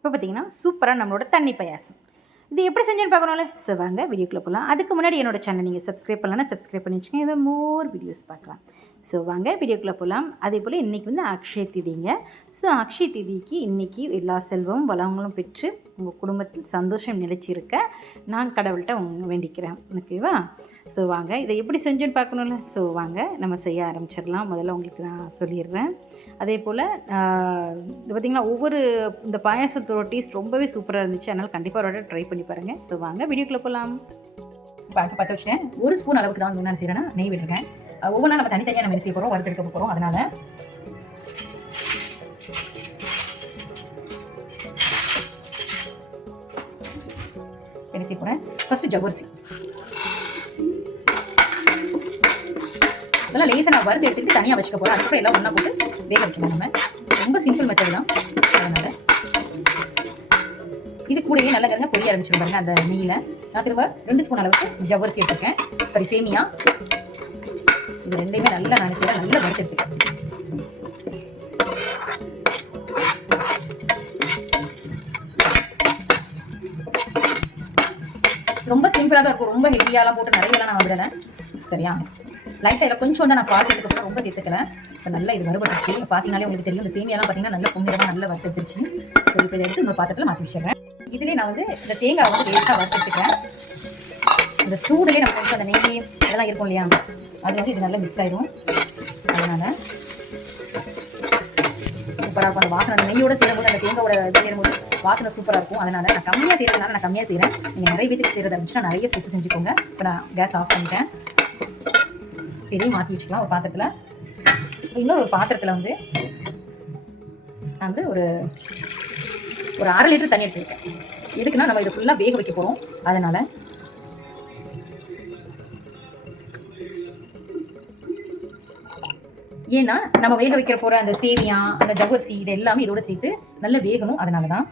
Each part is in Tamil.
இப்போ பார்த்தீங்கன்னா சூப்பராக நம்மளோட தண்ணி பாயாசம் இது எப்படி செஞ்சுன்னு பார்க்கணும்ல. ஸோ வாங்க வீடியோக்குள்ளே போகலாம். அதுக்கு முன்னாடி என்னோடய சேனல் நீங்கள் சப்ஸ்கிரைப் பண்ணலன்னா சப்ஸ்கிரைப் பண்ணி வச்சுக்கோங்க. இதை மோர் வீடியோஸ் பார்க்கலாம். ஸோ வாங்க வீடியோக்குள்ளே போகலாம். அதே போல் இன்றைக்கி வந்து அக்ஷய திதிங்க. ஸோ அக்ஷய திதிக்கு இன்றைக்கி எல்லா செல்வமும் வளங்களும் பெற்று உங்கள் குடும்பத்தில் சந்தோஷம் நிலைச்சிருக்க நான் கடவுள்கிட்ட வேண்டிக்கிறேன். ஓகேவா? ஸோ வாங்க இதை எப்படி செஞ்சுன்னு பார்க்கணும்ல. ஸோ வாங்க நம்ம செய்ய ஆரம்பிச்சிடலாம். முதல்ல உங்களுக்கு நான் சொல்லிடுறேன். அதே போல் இது பார்த்திங்கன்னா ஒவ்வொரு இந்த பாயாசத்தோட டேஸ்ட் ரொம்பவே சூப்பராக இருந்துச்சு. அதனால் கண்டிப்பாக ஒரு ட்ரை பண்ணி பாருங்கள். ஸோ வாங்க வீடியோக்குள்ளே போகலாம். பற்ற வச்சுட்டேன். ஒரு ஸ்பூன் அளவுக்கு தான் என்ன செய்கிறேன்னா நெய் விட்டுருக்கேன். ஒவ்வொன்றா நம்ம தனித்தனியாக நம்ம செய்ய போகிறோம், வறுத்தெடுக்க போகிறோம். அதனால் என்ன செய்ய போகிறேன், ஃபஸ்ட்டு ஜவ்வரிசி அதெல்லாம் லேசாக நான் வறுத்து எடுத்துட்டு தனியாக வச்சுக்க போகிறேன். அதுக்கப்புறம் எல்லாம் ஒன்றா போட்டு வேக வைக்கணும். நம்ம ரொம்ப சிம்பிள் மெத்தட் தான். அதனால் இது கூடயே நல்லா கருங்க பொரிய ஆரம்பிச்சிடும் பாருங்க. அந்த நெய்யில் நான் திரும்ப 2 ஸ்பூன் அளவுக்கு ஜவ்வரிசி எடுத்துருக்கேன். சாரி, சேமியா. இது ரெண்டையுமே நல்லா நான் நல்லா வறுத்து எடுத்துக்கேன். ரொம்ப சிம்பிளாக தான் இருக்கும். ரொம்ப ஹெவியாலாம் போட்டு நிறையலாம் நான் விடலை. சரியா? லைட்டாக இதில் கொஞ்சம் தான் நான் பால் சேர்த்துக்கப்புறம் ரொம்ப சேர்த்துக்கல. இப்போ நல்லா இது வறுபட்டுச்சு. பார்த்தீங்கனாலே உங்களுக்கு தெரியும். இந்த சேமியாலாம் பார்த்தீங்கன்னா நல்லா பொங்கலாம் நல்லா வறுத்துருச்சு. சரி, இப்போ இதை எடுத்து இன்னொரு பாத்திரத்தில் மாற்றி வச்சிடுறேன். இதிலே நான் வந்து இந்த தேங்காய் வந்து வேஸ்ட்டாக வறுத்துக்கிறேன். இந்த சூடுலேயே நம்ம கொஞ்சம் அந்த நெய் இதெல்லாம் இருக்கும் இல்லையா, அது வந்து இது நல்லா மிக்ஸ் ஆகிடும். அதனால் சூப்பராக இருக்கும். அந்த வாசனை அந்த நெய்யோட சேரும்போது அந்த தேங்காயோட இது சேரும்போது வாசனை சூப்பராக இருக்கும். அதனால் நான் கம்மியாக செய்கிறதுனால நான் கம்மியாக செய்கிறேன். நீங்கள் நிறைய வீட்டுக்கு செய்கிறத இருந்துச்சுன்னா நிறைய சேர்த்து செஞ்சுக்கோங்க. இப்போ நான் கேஸ் ஆஃப் பண்ணிட்டேன். இதையும் மாற்றி வச்சுக்கலாம் ஒரு பாத்திரத்தில். இன்னொரு பாத்திரத்தில் வந்து நான் வந்து ஒரு 1/2 லிட்டர் தண்ணி எடுத்துருக்கேன். எதுக்குன்னா நம்ம இதை ஃபுல்லாக வேக வைக்க போகிறோம். அதனால் ஏன்னா நம்ம வேக வைக்கிற போகிற அந்த சேமியா, அந்த ஜவ்வரிசி இது எல்லாமே இதோட சேர்த்து நல்லா வேகணும். அதனால தான்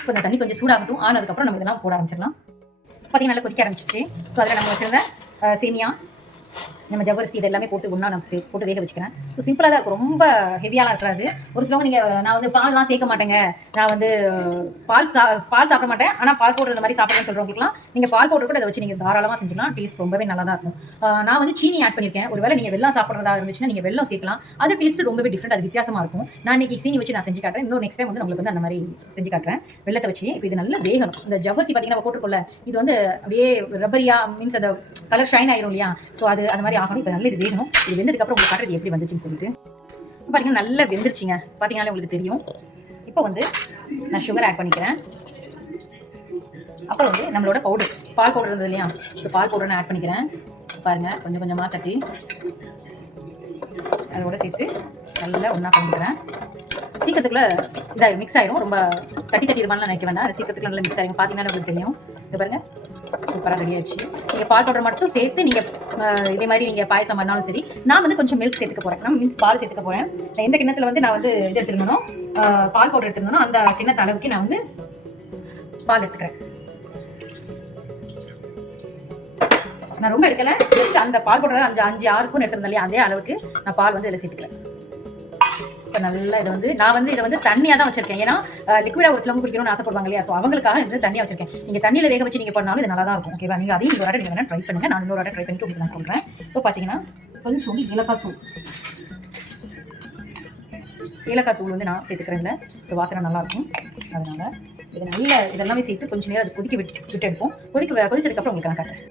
இப்போ இந்த தண்ணி கொஞ்சம் சூடாகட்டும். ஆனதுக்கப்புறம் நம்ம இதெல்லாம் போட ஆரம்பிச்சிடலாம். பார்த்தீங்கன்னா நல்லா கொதிக்க ஆரம்பிச்சிச்சு. ஸோ அதில் நம்ம வச்சுருந்த சேமியா, நம்ம ஜவ்வரிசி இது எல்லாமே போட்டு ஒன்றா நம்ம போட்டு வேக வச்சுக்கிறேன். ஸோ சிம்பிளாக தான் இருக்கும். ரொம்ப ஹெவியாலாம் இருக்காது. ஒரு சிலவங்க நீங்கள் நான் வந்து பால்லாம் சேர்க்க மாட்டேங்க, நான் வந்து பால் சாப்பிட மாட்டேன், ஆனால் பால் பவுடர் இந்த மாதிரி சாப்பிட்றேன்னு சொல்கிறவங்களுக்குலாம் நீங்கள் பால் பவுடர் கூட அதை வச்சு நீங்கள் தாராளமாக செஞ்சுக்கலாம். டேஸ்ட் ரொம்பவே நல்லா தான் இருக்கும். நான் வந்து சீனி ஆட் பண்ணியிருக்கேன். ஒருவேளை நீங்கள் வெல்லம் சாப்பிட்றதா இருந்துச்சுன்னா நீங்கள் வெல்லம் சேர்க்கலாம். அது டேஸ்ட் ரொம்பவே டிஃப்ரெண்ட், அது வித்தியாசமாக இருக்கும். நான் இன்றைக்கி சீனி வச்சு நான் செஞ்சு காட்டுறேன். இன்னும் நெக்ஸ்ட் டைம் வந்து உங்களுக்கு வந்து அந்த மாதிரி செஞ்சு காட்டுறேன் வெள்ளத்தை வச்சு. இப்போ இது நல்லா வேகணும். இந்த ஜவ்வரிசி பார்த்தீங்கன்னா போட்டுக்கொள்ள இது வந்து அப்படியே ரப்பரியா மீன்ஸ் அந்த கலர் ஷைன் ஆயிரும் இல்லையா. ஸோ அது மாதிரி ஆகணும். இப்போ நல்லா இது வேகணும். இது வெந்ததுக்கப்புறம் உங்களுக்கு காட்டுறது எப்படி வந்துச்சுன்னு சொல்லிட்டு பார்த்தீங்கன்னா நல்லா வெந்துருச்சுங்க. பார்த்தீங்கன்னாலே உங்களுக்கு தெரியும். இப்போ வந்து நான் சுகர் ஆட் பண்ணிக்கிறேன். அப்புறம் வந்து நம்மளோட பவுடர், பால் பவுடர் இருந்தது இல்லையா, ஸோ பால் பவுடர் நான் ஆட் பண்ணிக்கிறேன். பாருங்கள் கொஞ்சம் கொஞ்சமாக தட்டி அதோட சேர்த்து நல்லா ஒன்றா பண்ணிக்கிறேன். சீக்கிரத்துக்குள்ளே இதாக மிக்ஸ் ஆகிடும். ரொம்ப தட்டிடுவான்னு நினைக்க வேண்டாம். அது சீக்கிரத்துக்குள்ள நல்லா மிக்ஸ் ஆகிடும். பார்த்தீங்கன்னா உங்களுக்கு தெரியும். இது பாருங்கள் சூப்பராக ரெடி ஆயிடுச்சு. நீங்கள் பால் பவுடர் மட்டும் சேர்த்து நீங்கள் இதே மாதிரி நீங்கள் பாயசம் பண்ணாலும் சரி. நான் வந்து கொஞ்சம் மில்க் சேர்த்துக்க போகிறேன். நான் மீன்ஸ் பால் சேர்த்துக்க போகிறேன். எந்த கிண்ணத்தில் வந்து நான் வந்து இது எடுத்துருந்தனோ பால் பவுடர் எடுத்துருந்தனோ அந்த கிண்ணத்து அளவுக்கு நான் வந்து பால் எடுத்துக்கிறேன். நான் ரொம்ப எடுக்கலை, ஜஸ்ட் அந்த பால் பவுடர் 5-6 ஸ்பூன் எடுத்திருந்தேன் இல்லையா, அதே அளவுக்கு நான் பால் வந்து இதில் சேர்த்துக்கிறேன். இப்போ நல்லா இதை வந்து நான் வந்து இதை வந்து தண்ணியாக தான் வச்சிருக்கேன். ஏன்னா லிக்விடாக ஒரு சிலவங்க குடிக்கணும்னு ஆசைப்படுவாங்க இல்லையா. ஸோ அவங்களுக்காக இது தண்ணியாக வச்சிருக்கேன். நீங்கள் தண்ணியில் வேக வச்சு நீங்கள் பண்ணாலும் இது நல்லா தான் இருக்கும். ஓகேவா? நீங்கள் அதையும் ஒரு வாட்டி நீங்கள் ட்ரை பண்ணுங்கள். நான் இன்னொரு வாட்டி ட்ரை பண்ணிட்டு உங்களுக்கு நான் சொல்கிறேன். இப்போ பார்த்தீங்கன்னா கொஞ்சம் ஏலக்காய் தூள் வந்து நான் சேர்த்துக்கிறேன் இல்லை. ஸோ வாசனை நல்லாயிருக்கும். அதனால் இது நல்லா இதெல்லாமே சேர்த்து கொஞ்சம் நேரம் அது கொதிக்க விட்டு எடுப்போம். கொதிச்சதுக்கப்புறம் உங்களுக்கு நான் காட்டுறேன்.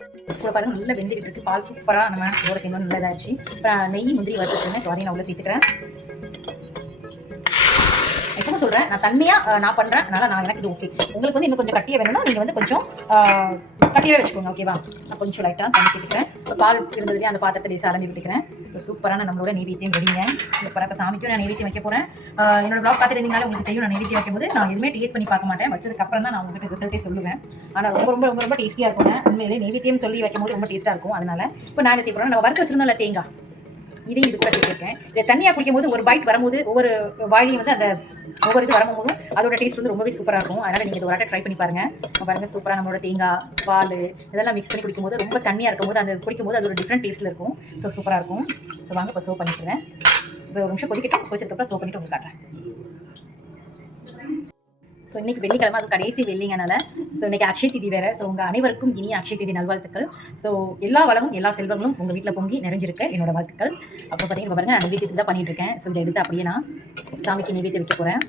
கூட பாருங்கள் நல்லா வெந்துக்கிட்டு இருக்குது. பால் சூப்பராக நம்ம இதோட சேர்ந்து நல்லா இதாகிடுச்சு. இப்போ நெய் முந்திரி வறுத்துருக்கேன். ஸோ அதையும் நான் உள்ள சேர்த்துக்கிறேன். எப்பவும் சொல்கிறேன், நான் தண்ணியாக நான் பண்ணுறேன். அதனால் நான் எனக்கு இது ஓகே. உங்களுக்கு வந்து இன்னும் கொஞ்சம் கட்டியாக வேணும்னா நீங்கள் வந்து கொஞ்சம் கட்டியாகவே வச்சுக்கோங்க. ஓகேவா? நான் கொஞ்சம் லைட்டாக தண்ணி சேர்த்துக்கிறேன். இப்போ பால் இருந்ததுலேயே அந்த பாத்திரத்தை லேசாக அலம்பி விட்டுக்கிறேன். இப்போ சூப்பரான நம்மளோட நெய்வேத்தியம் ரெடிங்க. இப்போ இப்போ சாமிக்கும் நான் நெய்வேத்தியம் வைக்க போகிறேன். என்னோட ப்ளாக் பார்த்துட்டு இருந்தீங்களா உங்களுக்கு தெரியும். நான் நெய்வேத்தியம் வைக்கும்போது நான் எதுவுமே டேஸ்ட் பண்ணி பார்க்க மாட்டேன். வச்சதுக்கப்புறம் தான் நான் உங்களுக்கு ரிசல்ட்டே சொல்லுவேன். ஆனால் ரொம்ப ரொம்ப ரொம்ப ரொம்ப டேஸ்ட்டியாக இருக்குங்க. உண்மையிலே நெய்வேத்தியம் சொல்லி வைக்கும்போது ரொம்ப டேஸ்ட்டாக இருக்கும். அதனால் இப்போ நான் என்ன செய்ய போகிறேன், நம்ம வறுத்து வச்சிருந்தோம்ல தேங்காய், இதையும் இது கூட சேர்த்துருக்கேன். இதை தண்ணியாக குடிக்கும் போது ஒரு பைட் வரும்போது ஒவ்வொரு வாயிலையும் வந்து அந்த ஒவ்வொரு இது வரும்போதும் அதோட டேஸ்ட் வந்து ரொம்பவே சூப்பராக இருக்கும். அதனால் நீங்கள் இது ஒரு வாட்டி ட்ரை பண்ணி பாருங்கள். பாருங்கள் சூப்பராக நம்மளோட தேங்காய் பால் இதெல்லாம் மிக்ஸ் பண்ணி குடிக்கும்போது ரொம்ப தண்ணியாக இருக்கும்போது அந்த குடிக்கும்போது அது ஒரு டிஃப்ரெண்ட் டேஸ்ட்டில் இருக்கும். ஸோ சூப்பராக இருக்கும். ஸோ வாங்க இப்போ சர்வ் பண்ணிக்கிறேன். இப்போ ஒரு நிமிஷம் கொதிக்கட்டும். கொதிச்சதுக்கப்புறம் சர்வ் பண்ணிவிட்டு உங்களுக்கு காட்டுறேன். ஸோ இன்றைக்கி வெள்ளிக்கிழமை அது கடைசி வெள்ளிங்கனால ஸோ இன்றைக்கி அக்ஷய திதி வேறு. ஸோ உங்கள் அனைவருக்கும் இனிய அக்ஷய திதி நல்வாழ்த்துக்கள். ஸோ எல்லா வளமும் எல்லா செல்வங்களும் உங்கள் வீட்டில் பொங்கி நிறைஞ்சிருக்க என்னோட வாழ்த்துக்கள். அப்புறம் பார்த்தீங்கன்னா பாருங்கள், நான் நைவேத்தியத்துக்கு தான் பண்ணிட்டு இருக்கேன். ஸோ இதை எடுத்து அப்படியே நான் சாமிக்கு நைவேத்தியம் வைக்க போகிறேன்.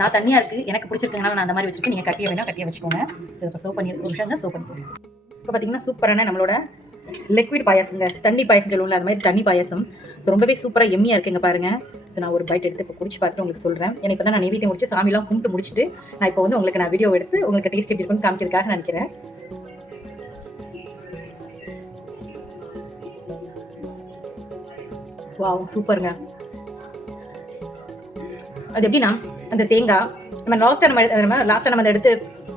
நான் தண்ணியாக இருக்குது, எனக்கு பிடிச்சிருக்கனால நான் அந்த மாதிரி வச்சுருக்கேன். நீங்கள் கட்டிய வேணால் கட்டிய வச்சுக்கோங்க. ஸோ இப்போ சர்வ் பண்ணி ஒரு விஷயம் தான் சர்வ் பண்ணிக்கோங்க. இப்போ பார்த்தீங்கன்னா சூப்பரான நம்மளோட லிக்விட் பாயாசங்க, தண்ணி பாயாசம் சொல்லுவோம்ல, அது மாதிரி தண்ணி பாயாசம். ஸோ ரொம்பவே சூப்பராக எம்மியாக இருக்குங்க பாருங்கள். ஸோ நான் ஒரு பைட் எடுத்து இப்போ குடிச்சு பார்த்துட்டு உங்களுக்கு சொல்கிறேன். ஏன்னா இப்போ தான் நான் நைவேத்தியம் முடிச்சு சாமிலாம் கும்பிட்டு முடிச்சுட்டு நான் இப்போ வந்து உங்களுக்கு நான் வீடியோ எடுத்து உங்களுக்கு டேஸ்ட் எப்படி இருக்குன்னு காமிக்கிறதுக்காக நினைக்கிறேன். வாவ், சூப்பருங்க. அது எப்படின்னா அந்த தேங்காய் நம்ம லாஸ்ட்டாக நம்ம அதை எடுத்து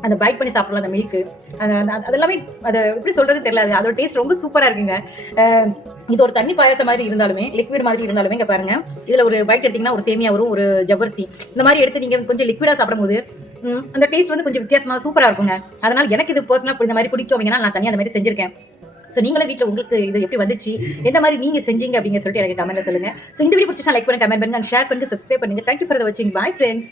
அந்த பைட் பண்ணி சாப்பிடலாம், அந்த மில்க்கு அது எல்லாமே அதை எப்படி சொல்கிறது தெரியல. அதோட டேஸ்ட் ரொம்ப சூப்பராக இருக்குங்க. இது ஒரு தண்ணி பாயாசம் மாதிரி இருந்தாலுமே, லிக்விட் மாதிரி இருந்தாலுமே இங்கே பாருங்கள், இதில் ஒரு பைட் எடுத்திங்கன்னா ஒரு சேமியா வரும், ஒரு ஜவ்வரிசி இந்த மாதிரி எடுத்து நீங்கள் கொஞ்சம் லிக்விடாக சாப்பிடும்போது அந்த டேஸ்ட் வந்து கொஞ்சம் வித்தியாசமாக சூப்பராக இருக்குங்க. அதனால் எனக்கு இது பர்சனலாக இந்த மாதிரி பிடிக்கும் அப்படின்னா நான் தனியாக அந்த மாதிரி செஞ்சிருக்கேன். ஸோ நீங்களும் வீட்டில் உங்களுக்கு இது எப்படி வந்துச்சு, எந்த மாதிரி நீங்கள் செஞ்சீங்க அப்படிங்க சொல்லிட்டு எனக்கு கமெண்ட்டில் சொல்லுங்கள். ஸோ இந்த வீடியோ பிடிச்சா லைக் பண்ணுங்க, கமெண்ட் பண்ணுங்க, ஷேர் பண்ணுங்க, சப்ஸ்கிரைப் பண்ணுங்க. தேங்க்யூ ஃபார் வாட்சிங். Bye friends.